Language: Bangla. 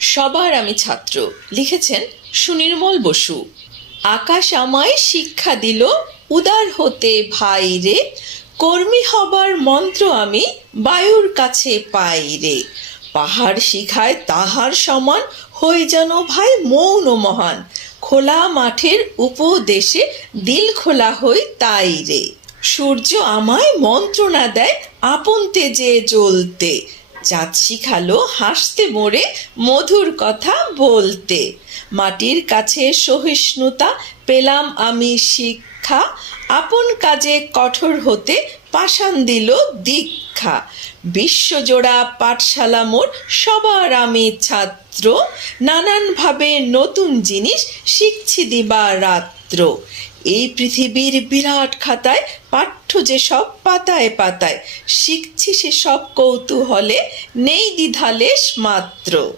সবার আমি ছাত্র লিখেছেন সুনির্মল বসু। আকাশ আমায় শিক্ষা দিল উদার হতে ভাই রে, কর্মী হবার মন্ত্র আমি বায়ুর কাছে পাই রে। পাহাড় শিখায় তাহার সমান, হই যেন ভাই মৌন মহান, খোলা মাঠের উপদেশে দিল খোলা হই তাই রে। সূর্য আমায় মন্ত্রণা দেয় আপন তেজে জ্বলতে, চাঁদ শিখালো হাসতে মোরে মধুর কথা বলতে। মাটির কাছে সহিষ্ণুতা পেলাম আমি শিক্ষা, আপন কাজে কঠোর হতে পাষাণ দিল দীক্ষা। বিশ্বজোড়া পাঠশালা মোর সবার আমি ছাত্র, নানানভাবে নতুন জিনিস শিখছি দিবা রাত্র। এই পৃথিবীর বিরাট খাতায় পাঠ্য যে সব পাতায় পাতায়, শিখছি সে সব কৌতূহলে, নেই দ্বিধালেশ মাত্র।